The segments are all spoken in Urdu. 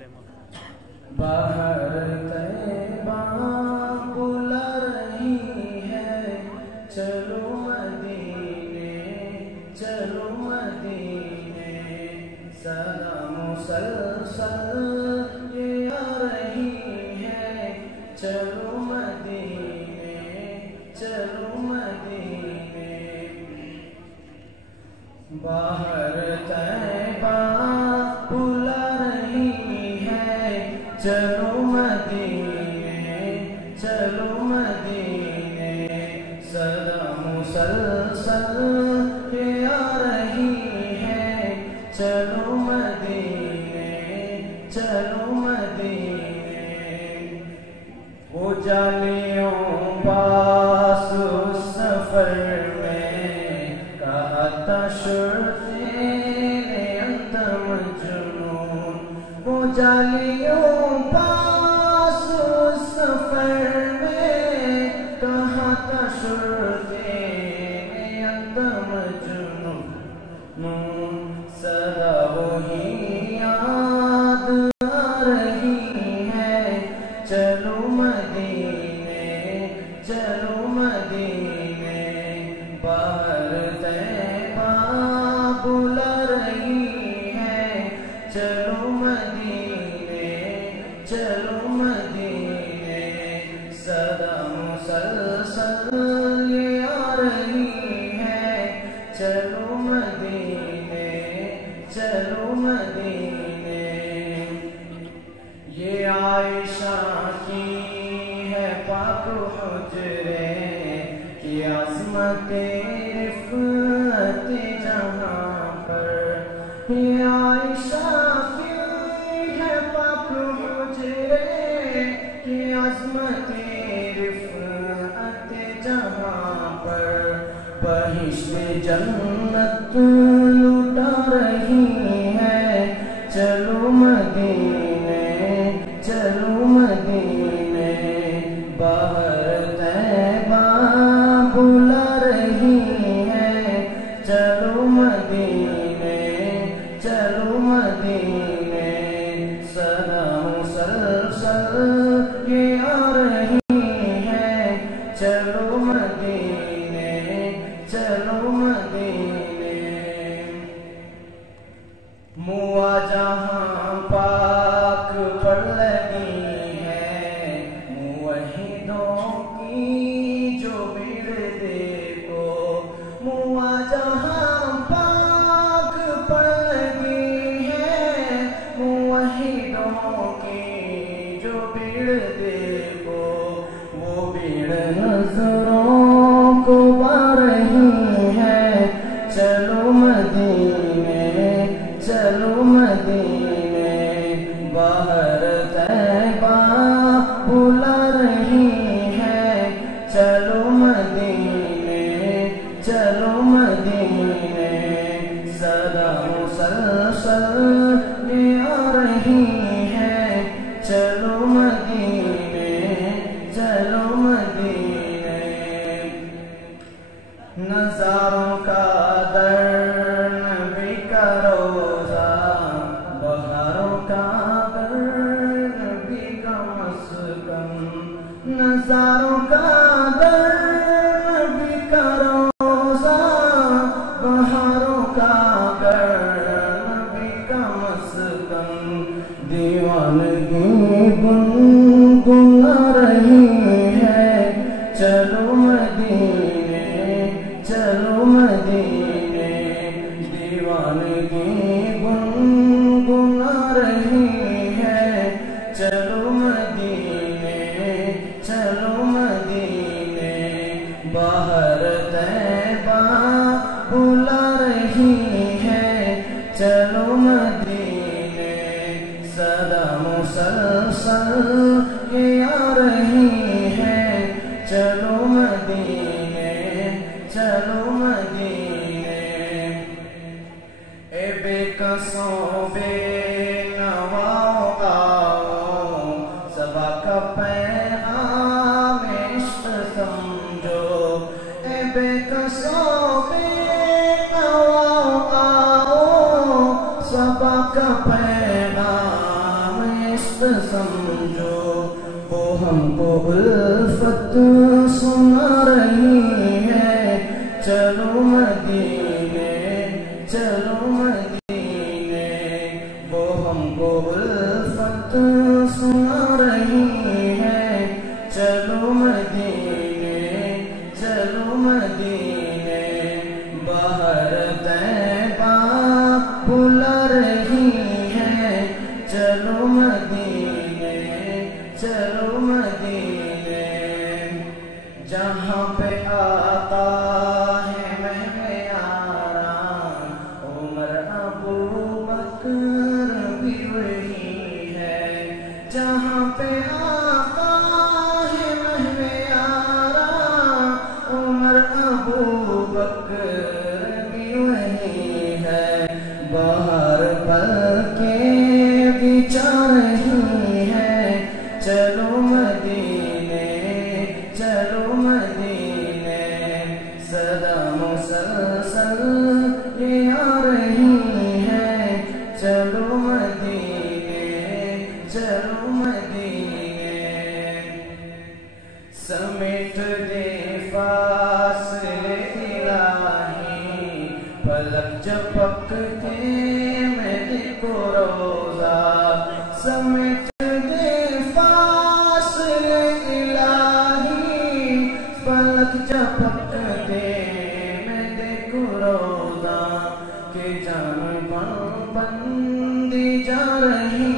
باہر طیبہ بلا رہی ہے، چلو مدینے چلو مدینے، صدا مسلسل یہ آ رہی ہے، چلو مدینے چلو مدینے۔ باہر طیبہ بلا رہی ہے، چلو مدینے چلو مدینے، صدا مسلسل یہ آ رہی ہے، چلو مدینے چلو مدینے۔ وہ جالیوں پاس اس سفر میں کہا تھا شرطِ انت مجنون، وہ جالیوں پاس اس سفر میں کہا تھا شرطِ انت مجنون، صدا وہی یاد آ رہی ہے، چلو مدینے چلو مدینے۔ باہر طیبہ بلا رہی ہے، چلو مدینے چلو مدینے، صدا مسلسل یہ آ رہی ہے، چلو مدینے چلو مدینے۔ یہ عائشہ کی ہے پاک حجرے کی عظمت رفعت جہاں پر، یہ عائشہ کی ہے پاک حجرے کی عظمت رفعت جہاں پر، بہشت جنت لٹا رہی ہے، چلو مدینے چلو مدینے۔ باہر طیبہ بلا رہی ہے، چلو مدینے چلو مدینے، صدا مسلسل یہ آ رہی ہے، چلو مدینے چلو مدینے۔ جہاں پاک پر لگی ہے، موحدوں کی جو بھیڑ دیکھو، جہاں پاک پر لگی ہے، موحدوں کی جو بھیڑ دیکھو، وہ بھیڑ نظروں کو پا رہی ہے، چلو مدینے چلو مدینے۔ باہر طیبہ بلا رہی ہے، چلو مدینے چلو مدینے، صدا مسلسل یہ آ رہی ہے، چلو مدینے چلو مدینے۔ نظاروں کا در نبی کا روزہ، بہاروں کا در نبی کا مسکن، نظاروں کا در نبی کا روزہ، بہاروں کا در نبی کا مسکن، دیوانگی گنگنا رہی ہے، چلو مدینے چلو مدینے، دیوانگی گنگنا رہی ہے، چلو مدینے چلو مدینے۔ باہر طیبہ بلا رہی ہے، چلو مدینے، صدا مسلسل یہ آ رہی ہے، چلو مدینے چلو مدینے۔ اے بے قصوں بے نواؤ آؤ، صبا کا پیغام عشق سمجھو، اے بے قصوں بے نواؤ آؤ، صبا کا پیغام سمجھو، وہ ہم کو الفت سنا رہی ہے، چلو مدینے چلو مدینے، وہ ہم کو الفت سنا رہی ہے، چلو مدینے چلو مدینے، باہر طیبہ بلا رہی ہے، چلو مدینے چلو مدینے، جہاں پہ آقا ہے مہر یاران، عمر ابو بکر بھی وہی ہے، جہاں پہ آقا ہے مہر یاران، عمر ابو بکر بھی وہی ہے، باہر پل کے بچا رہی ہے، چلو مدینے چلو مدینے، صدا مسلسل یہ آ رہی ہے، چلو مدینے چلو مدینے، سمیٹ دے فاصلے الہی، پلک جھپکتے میں دیکھو روزہ، سمیٹ دے فاصلے الہی، پلک جھپکتے میں دیکھو روزہ، کہ جان بندی جا رہی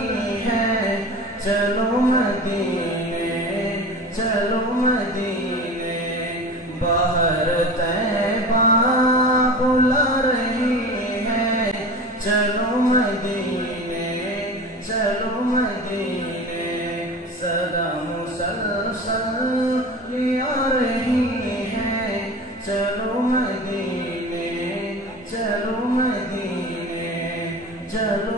ہے، چلو مدینے چلو مدینے، باہر طیبہ بلا رہی ہے، چلو مدینے چلو مدینے، صدا مسلسل یہ آ رہی ہے، چلو مدینے چلو مدینے چلو